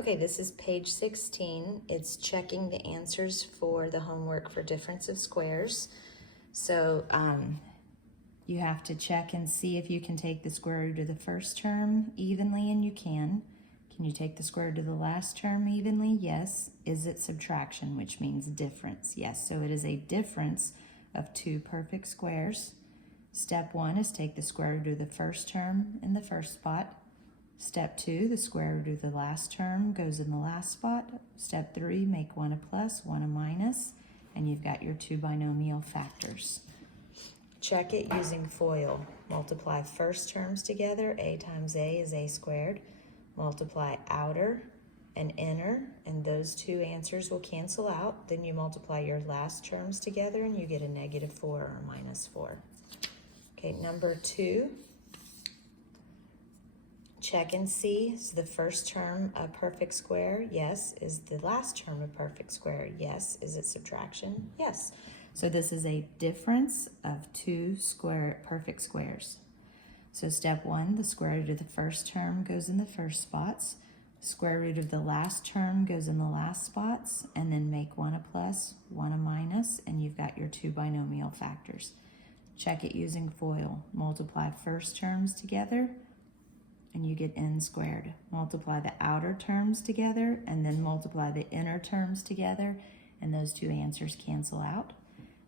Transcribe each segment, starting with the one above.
Okay, this is page 16. It's checking the answers for the homework for difference of squares. So you have to check and see if you can take the square root of the first term evenly, and you can. Can you take the square root of the last term evenly? Yes. Is it subtraction, which means difference? Yes. So it is a difference of two perfect squares. Step 1 is take the square root of the first term in the first spot. Step 2, the square root of the last term goes in the last spot. Step 3, make one a plus, one a minus, and you've got your two binomial factors. Check it using FOIL. Multiply first terms together. A times A is A squared. Multiply outer and inner, and those two answers will cancel out. Then you multiply your last terms together and you get a -4 or a -4. Okay, number 2. Check and see, is the first term a perfect square? Yes. Is the last term a perfect square? Yes. Is it subtraction? Yes. So this is a difference of two perfect squares. So step 1, the square root of the first term goes in the first spots. Square root of the last term goes in the last spots, and then make one a plus, one a minus, and you've got your two binomial factors. Check it using FOIL. Multiply first terms together, and you get n squared. Multiply the outer terms together, and then multiply the inner terms together, and those two answers cancel out.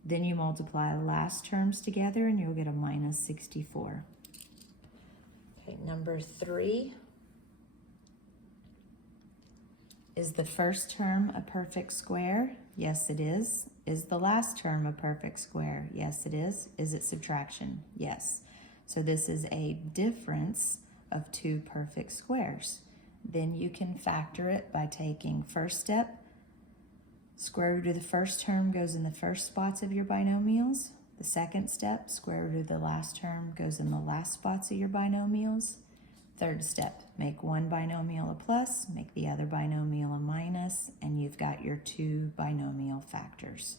Then you multiply the last terms together, and you'll get a -64. Okay, number 3. Is the first term a perfect square? Yes, it is. Is the last term a perfect square? Yes, it is. Is it subtraction? Yes. So this is a difference of two perfect squares. Then you can factor it by taking first step, square root of the first term goes in the first spots of your binomials. The second step, square root of the last term goes in the last spots of your binomials. Third step, make one binomial a plus, make the other binomial a minus, and you've got your two binomial factors.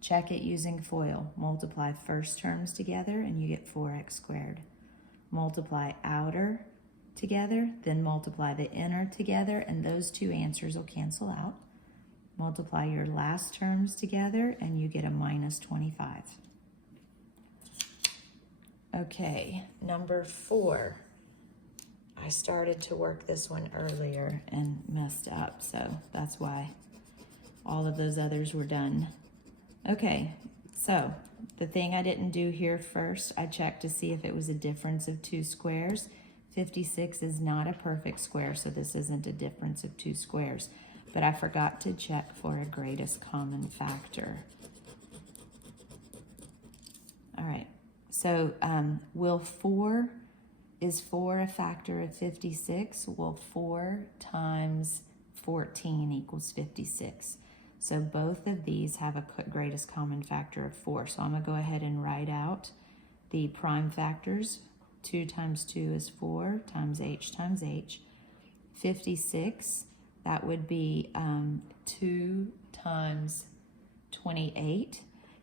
Check it using FOIL. Multiply first terms together and you get 4x squared. Multiply outer together, then multiply the inner together, and those two answers will cancel out. Multiply your last terms together and you get a -25. Okay, number 4. I started to work this one earlier and messed up, so that's why all of those others were done. Okay, so the thing I didn't do here first, I checked to see if it was a difference of two squares. 56 is not a perfect square, so this isn't a difference of two squares. But I forgot to check for a greatest common factor. All right, so is 4 a factor of 56? Well, 4 times 14 equals 56. So both of these have a greatest common factor of 4. So I'm going to go ahead and write out the prime factors. 2 times 2 is 4 times h times h. 56, that would be 2 times 28.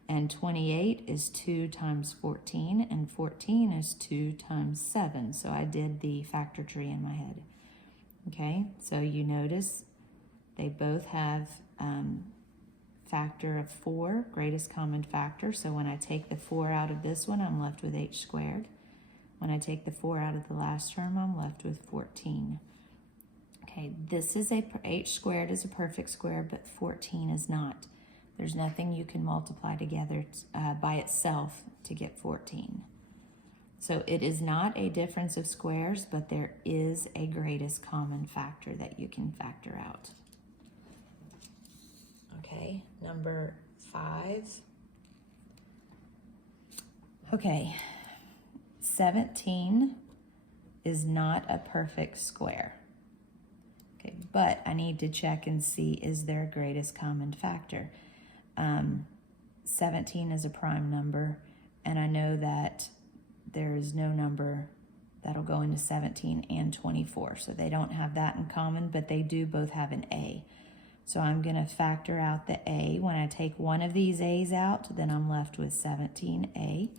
And 28 is 2 times 14, and 14 is 2 times 7. So I did the factor tree in my head. Okay, so you notice they both have factor of 4, greatest common factor. So when I take the 4 out of this one, I'm left with h squared. When I take the 4 out of the last term, I'm left with 14. Okay, this is h squared is a perfect square, but 14 is not. There's nothing you can multiply together by itself to get 14. So it is not a difference of squares, but there is a greatest common factor that you can factor out. Okay, number 5. Okay, 17 is not a perfect square. Okay, but I need to check and see, is there a greatest common factor? 17 is a prime number, and I know that there is no number that'll go into 17 and 24, so they don't have that in common, but they do both have an A. So I'm going to factor out the A. When I take one of these A's out, then I'm left with 17A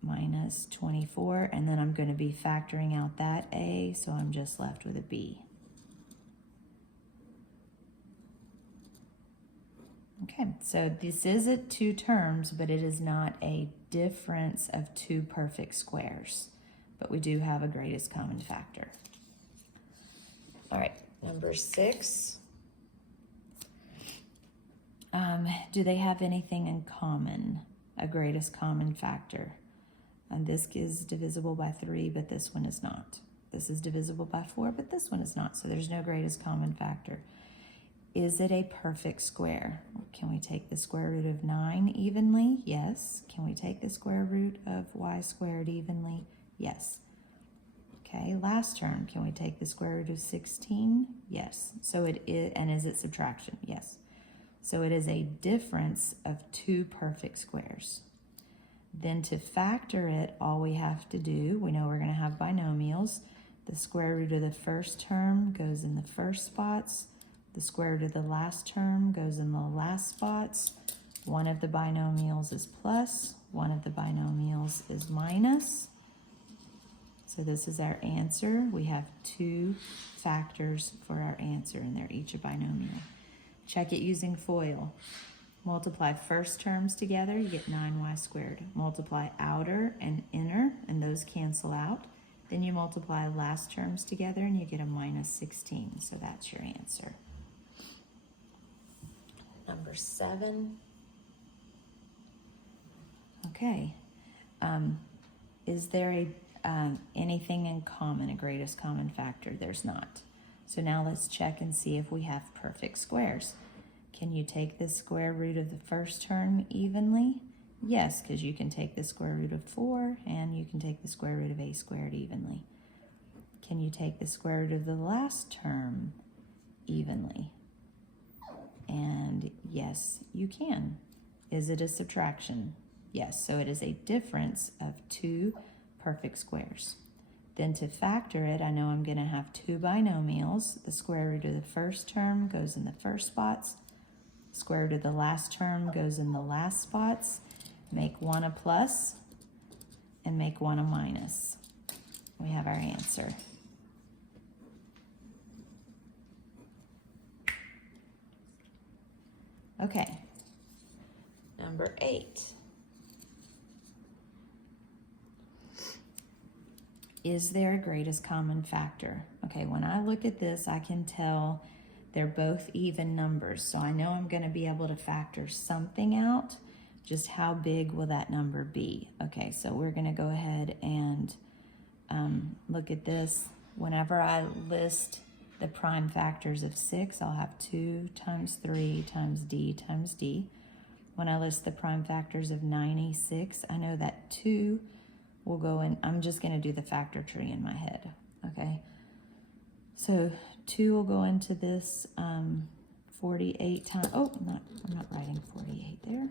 minus 24, and then I'm going to be factoring out that A, so I'm just left with a B. Okay, so this is at two terms, but it is not a difference of two perfect squares. But we do have a greatest common factor. All right, number 6. Do they have anything in common? A greatest common factor. And this is divisible by 3, but this one is not. This is divisible by 4, but this one is not. So there's no greatest common factor. Is it a perfect square? Can we take the square root of 9 evenly? Yes. Can we take the square root of y squared evenly? Yes. Okay, last term, can we take the square root of 16? Yes. So it is, and is it subtraction? Yes. So it is a difference of two perfect squares. Then to factor it, all we have to do, we know we're going to have binomials. The square root of the first term goes in the first spots. The square root of the last term goes in the last spots. One of the binomials is plus, one of the binomials is minus. So this is our answer. We have two factors for our answer, and they're each a binomial. Check it using FOIL. Multiply first terms together, you get 9y squared. Multiply outer and inner, and those cancel out. Then you multiply last terms together, and you get a minus 16. So that's your answer. Number 7. Okay. Is there anything in common, a greatest common factor? There's not. So now let's check and see if we have perfect squares. Can you take the square root of the first term evenly? Yes, because you can take the square root of 4 and you can take the square root of a squared evenly. Can you take the square root of the last term evenly? And yes, you can. Is it a subtraction? Yes, so it is a difference of two perfect squares. Then to factor it, I know I'm going to have two binomials. The square root of the first term goes in the first spots. Square root of the last term goes in the last spots. Make one a plus and make one a minus. We have our answer. Okay, number 8. Is there a greatest common factor? Okay, when I look at this, I can tell they're both even numbers. So I know I'm going to be able to factor something out. Just how big will that number be? Okay, so we're going to go ahead and look at this. Whenever I list the prime factors of 6, I'll have 2 times 3 times d times d. When I list the prime factors of 96, I know that 2 will go in. I'm just going to do the factor tree in my head, okay? So 2 will go into this 48 times. Oh, I'm not writing 48 there.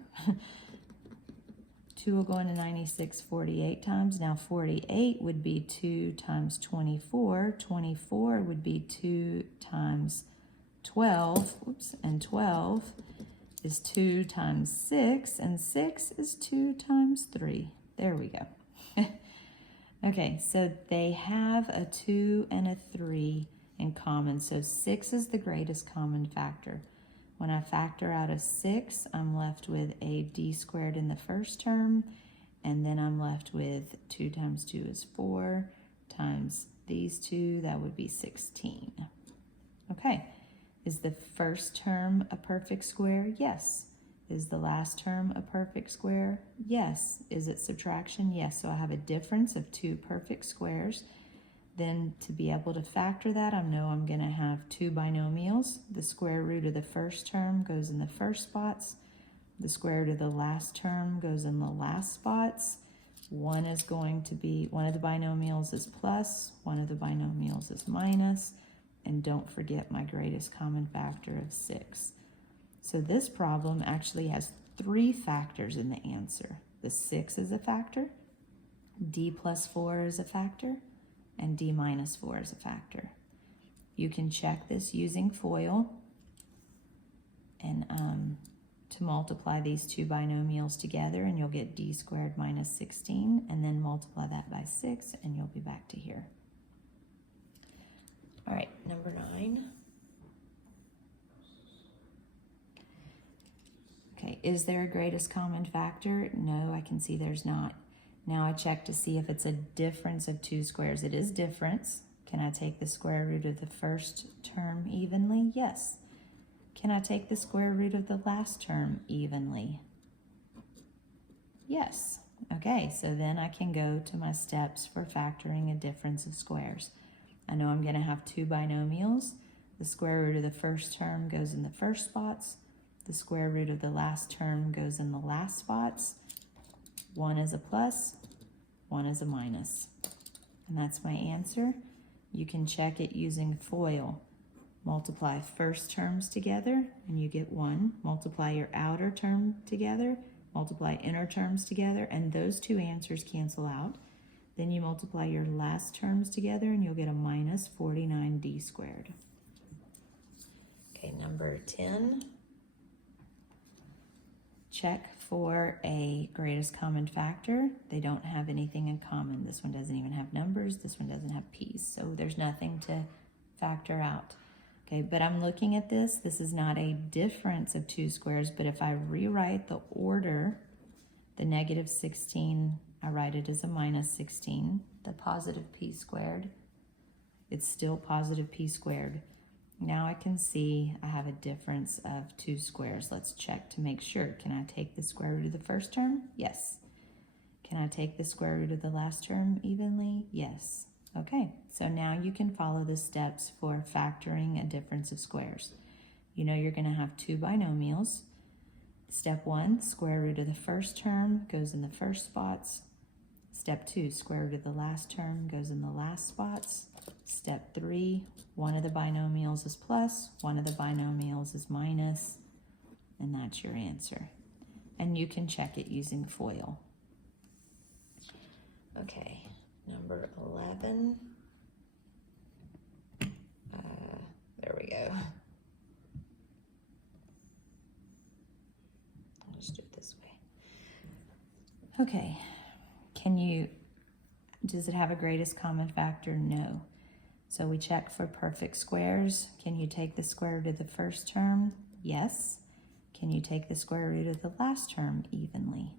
2 will go into 96 48 times. Now 48 would be 2 times 24. 24 would be 2 times 12. Oops, and 12 is 2 times 6, and 6 is 2 times 3. There we go. Okay, so they have a 2 and a 3 in common. So 6 is the greatest common factor. When I factor out a 6, I'm left with a d squared in the first term, and then I'm left with 2 times 2 is 4, times these two, that would be 16. Okay, is the first term a perfect square? Yes. Is the last term a perfect square? Yes. Is it subtraction? Yes. So I have a difference of two perfect squares. Then to be able to factor that, I know I'm going to have two binomials. The square root of the first term goes in the first spots. The square root of the last term goes in the last spots. One is going to be, one of the binomials is plus, one of the binomials is minus, and don't forget my greatest common factor of 6. So this problem actually has 3 factors in the answer. The 6 is a factor, d plus 4 is a factor, and d minus 4 is a factor. You can check this using FOIL and to multiply these two binomials together, and you'll get d squared minus 16, and then multiply that by 6, and you'll be back to here. All right, number 9. is there a greatest common factor? No, I can see there's not. Now I check to see if it's a difference of two squares. It is difference. Can I take the square root of the first term evenly? Yes. Can I take the square root of the last term evenly? Yes. Okay, so then I can go to my steps for factoring a difference of squares. I know I'm going to have two binomials. The square root of the first term goes in the first spots. The square root of the last term goes in the last spots. One is a plus, one is a minus. And that's my answer. You can check it using FOIL. Multiply first terms together and you get 1. Multiply your outer term together, multiply inner terms together, and those two answers cancel out. Then you multiply your last terms together and you'll get a minus 49d squared. Okay, number 10. Check for a greatest common factor. They don't have anything in common. This one doesn't even have numbers. This one doesn't have p's. So there's nothing to factor out. Okay, but I'm looking at this. This is not a difference of two squares, but if I rewrite the order, the negative 16, I write it as a minus 16. The positive p squared, it's still positive p squared. Now I can see I have a difference of two squares. Let's check to make sure. Can I take the square root of the first term? Yes. Can I take the square root of the last term evenly? Yes. Okay, so now you can follow the steps for factoring a difference of squares. You know you're going to have two binomials. Step 1, square root of the first term goes in the first spots. Step 2, square root of the last term goes in the last spots. Step 3, one of the binomials is plus, one of the binomials is minus, and that's your answer. And you can check it using FOIL. Okay, number 11. There we go. I'll just do it this way. Okay. Does it have a greatest common factor? No. So we check for perfect squares. Can you take the square root of the first term? Yes. Can you take the square root of the last term evenly?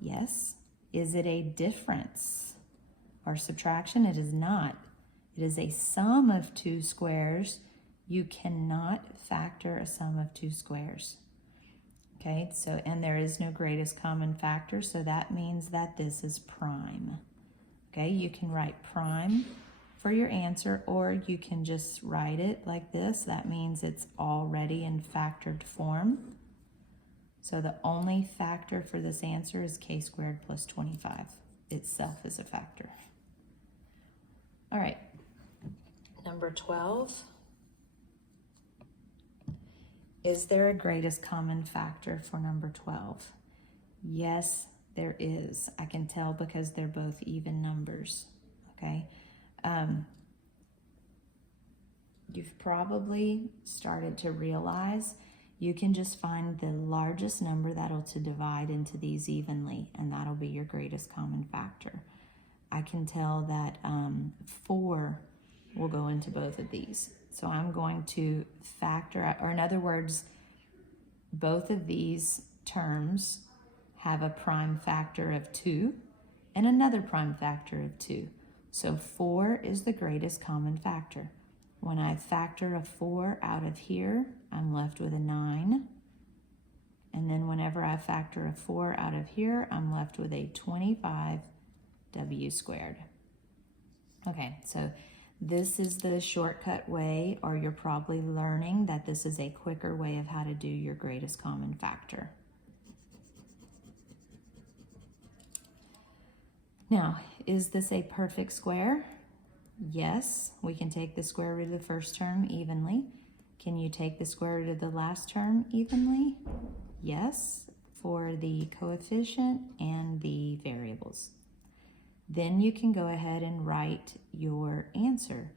Yes. Is it a difference or subtraction? It is not. It is a sum of two squares. You cannot factor a sum of two squares. Okay, so, and there is no greatest common factor, so that means that this is prime. Okay, you can write prime for your answer, or you can just write it like this. That means it's already in factored form. So the only factor for this answer is k squared plus 25. Itself is a factor. All right, number 12. Is there a greatest common factor for number 12? Yes, there is. I can tell because they're both even numbers, okay? You've probably started to realize you can just find the largest number that'll to divide into these evenly, and that'll be your greatest common factor. I can tell that 4 will go into both of these. So I'm going to factor, or in other words, both of these terms have a prime factor of 2 and another prime factor of 2. So 4 is the greatest common factor. When I factor a 4 out of here, I'm left with a 9. And then whenever I factor a 4 out of here, I'm left with a 25w squared. Okay, so this is the shortcut way, or you're probably learning that this is a quicker way of how to do your greatest common factor. Now, is this a perfect square? Yes, we can take the square root of the first term evenly. Can you take the square root of the last term evenly? Yes, for the coefficient and the variables. Then you can go ahead and write your answer.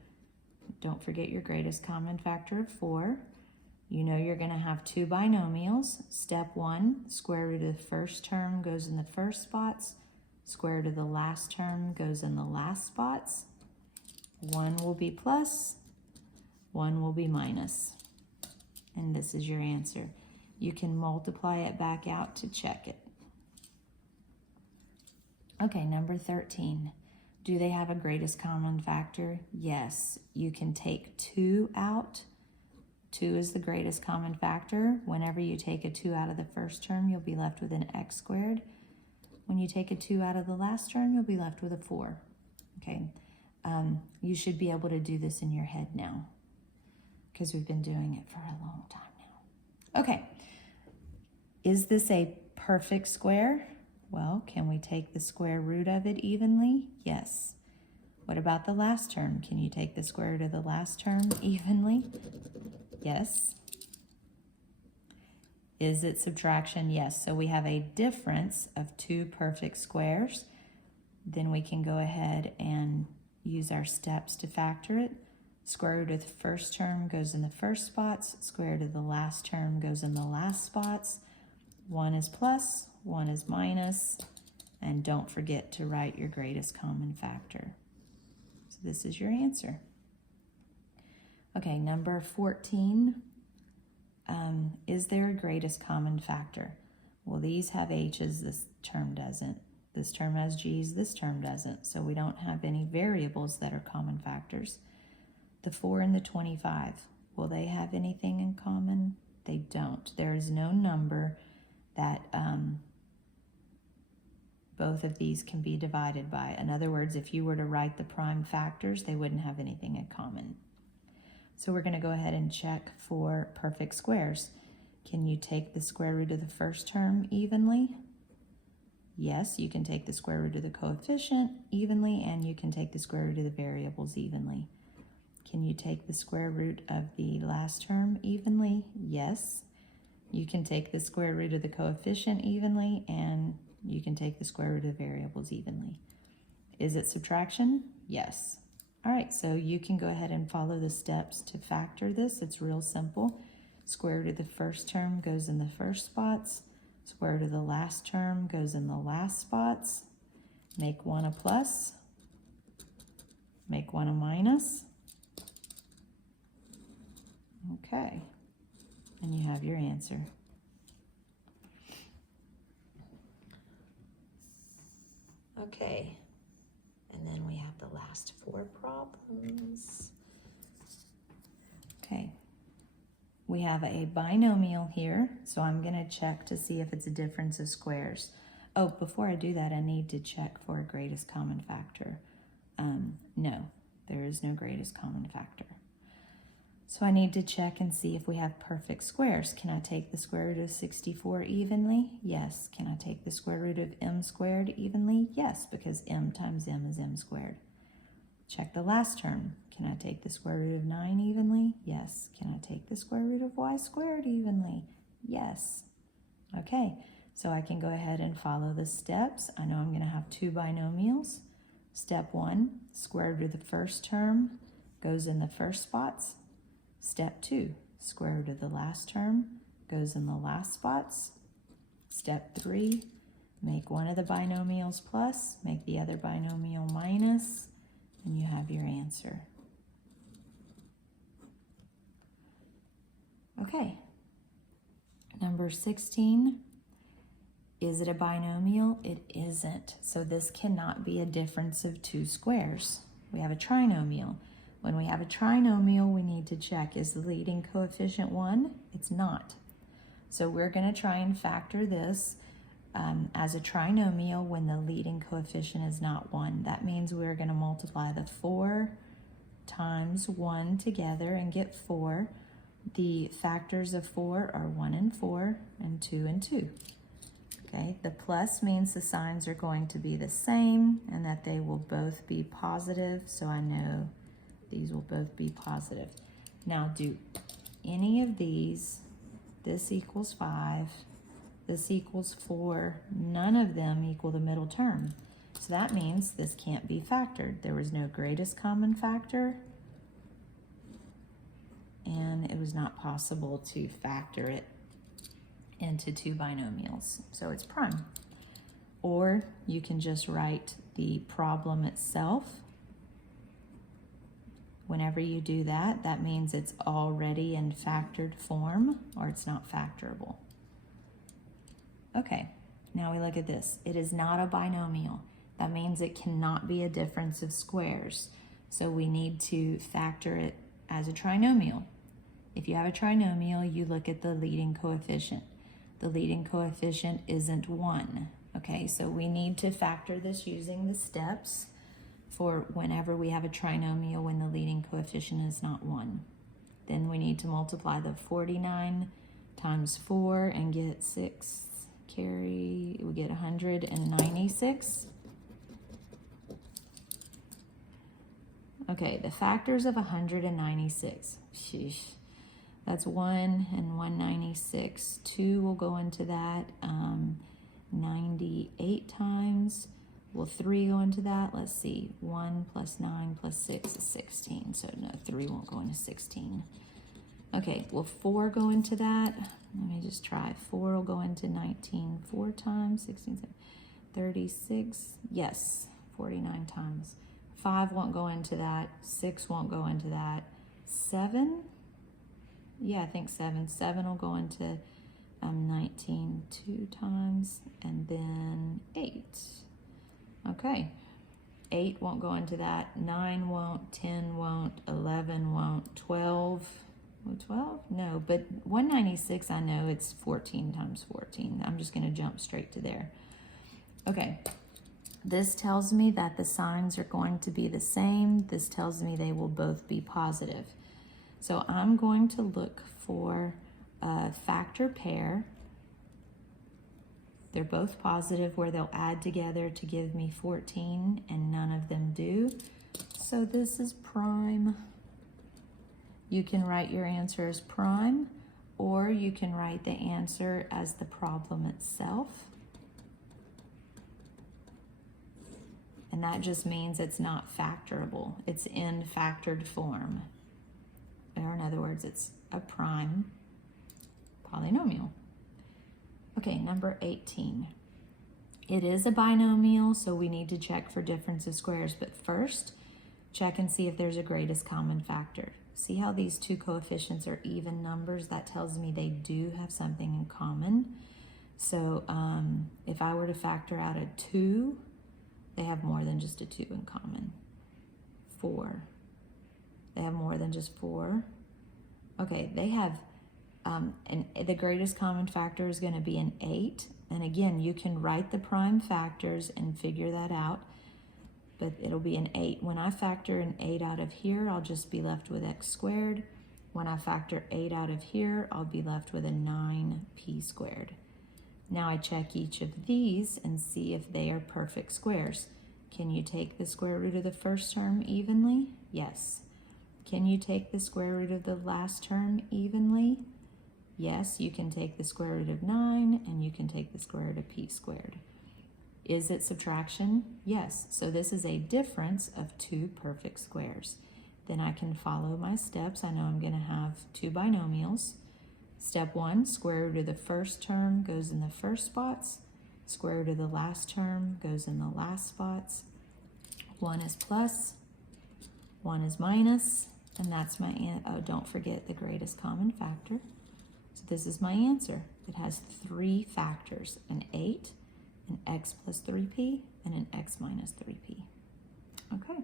Don't forget your greatest common factor of 4. You know you're going to have two binomials. Step 1, square root of the first term goes in the first spots. Square root of the last term goes in the last spots. One will be plus, one will be minus. And this is your answer. you can multiply it back out to check it. Okay, number 13. Do they have a greatest common factor? Yes. You can take 2 out. 2 is the greatest common factor. Whenever you take a 2 out of the first term, you'll be left with an x squared. When you take a 2 out of the last term, you'll be left with a 4. Okay, you should be able to do this in your head now because we've been doing it for a long time now. Okay, is this a perfect square? Well, can we take the square root of it evenly? Yes. What about the last term? Can you take the square root of the last term evenly? Yes. Is it subtraction? Yes. So we have a difference of 2 perfect squares. Then we can go ahead and use our steps to factor it. Square root of the first term goes in the first spots. Square root of the last term goes in the last spots. 1 is plus, 1 is minus, and don't forget to write your greatest common factor. So this is your answer. Okay, number 14. Is there a greatest common factor? Well, these have h's, this term doesn't. This term has g's, this term doesn't. So we don't have any variables that are common factors. The 4 and the 25, will they have anything in common? They don't. There is no number that both of these can be divided by. In other words, if you were to write the prime factors, they wouldn't have anything in common. So we're going to go ahead and check for perfect squares. Can you take the square root of the first term evenly? Yes, you can take the square root of the coefficient evenly, and you can take the square root of the variables evenly. Can you take the square root of the last term evenly? Yes. You can take the square root of the coefficient evenly, and you can take the square root of the variables evenly. Is it subtraction? Yes. All right, so you can go ahead and follow the steps to factor this. It's real simple. Square root of the first term goes in the first spots. Square root of the last term goes in the last spots. Make 1 a plus. Make 1 a minus. Okay, and you have your answer. Okay, and then we have the last 4 problems. Okay, we have a binomial here, so I'm going to check to see if it's a difference of squares. Oh, before I do that, I need to check for a greatest common factor. No, there is no greatest common factor. So I need to check and see if we have perfect squares. Can I take the square root of 64 evenly? Yes. Can I take the square root of m squared evenly? Yes, because m times m is m squared. Check the last term. Can I take the square root of 9 evenly? Yes. Can I take the square root of y squared evenly? Yes. Okay, so I can go ahead and follow the steps. I know I'm going to have 2 binomials. Step 1, square root of the first term goes in the first spots. Step 2, square root of the last term goes in the last spots. Step 3, make one of the binomials plus, make the other binomial minus, and you have your answer. Okay, number 16, is it a binomial? It isn't. So this cannot be a difference of 2 squares. We have a trinomial. When we have a trinomial, we need to check, is the leading coefficient 1? It's not. So we're going to try and factor this as a trinomial when the leading coefficient is not 1. That means we're going to multiply the 4 times 1 together and get 4. The factors of 4 are 1 and 4 and 2 and 2. Okay, the plus means the signs are going to be the same and that they will both be positive, so I know these will both be positive. Now do any of these, this equals 5, this equals 4, none of them equal the middle term. So that means this can't be factored. There was no greatest common factor, and it was not possible to factor it into 2 binomials. So it's prime. Or you can just write the problem itself. Whenever you do that, that means it's already in factored form or it's not factorable. Okay, now we look at this. It is not a binomial. That means it cannot be a difference of squares. So we need to factor it as a trinomial. If you have a trinomial, you look at the leading coefficient. The leading coefficient isn't 1. Okay, so we need to factor this using the steps for whenever we have a trinomial when the leading coefficient is not 1. Then we need to multiply the 49 times 4 and get 6. Carry, we get 196. Okay, the factors of 196. Sheesh. That's 1 and 196. 2 will go into that 98 times. Will 3 go into that? Let's see. 1 plus 9 plus 6 is 16. So no, 3 won't go into 16. Okay, will 4 go into that? Let me just try. 4 will go into 19 4 times. 16, 36. Yes, 49 times. 5 won't go into that. 6 won't go into that. 7? Yeah, I think 7. 7 will go into 19 2 times. And then 8. Okay. 8 won't go into that. 9 won't. 10 won't. 11 won't. 12. Well, 12? No, but 196, I know it's 14 times 14. I'm just going to jump straight to there. Okay. This tells me that the signs are going to be the same. This tells me they will both be positive. So I'm going to look for a factor pair. They're both positive where they'll add together to give me 14 and none of them do. So this is prime. You can write your answer as prime, or you can write the answer as the problem itself. And that just means it's not factorable. It's in factored form. Or in other words, it's a prime polynomial. Okay, number 18. It is a binomial, so we need to check for difference of squares. But first, check and see if there's a greatest common factor. See how these two coefficients are even numbers? That tells me they do have something in common. So if I were to factor out a 2, they have more than just a 2 in common. 4. They have more than just 4. Okay, they have, and the greatest common factor is going to be an 8. And again, you can write the prime factors and figure that out. But it'll be an 8. When I factor an 8 out of here, I'll just be left with x squared. When I factor 8 out of here, I'll be left with a 9p squared. Now I check each of these and see if they are perfect squares. Can you take the square root of the first term evenly? Yes. Can you take the square root of the last term evenly? Yes, you can take the square root of 9 and you can take the square root of p squared. Is it subtraction? Yes. So this is a difference of 2 perfect squares. Then I can follow my steps. I know I'm going to have 2 binomials. Step 1, square root of the first term goes in the first spots. Square root of the last term goes in the last spots. 1 is plus, 1 is minus, and that's my answer. Oh, don't forget the greatest common factor. So this is my answer. It has 3 factors, an 8, an x plus 3p, and an x minus 3p. Okay.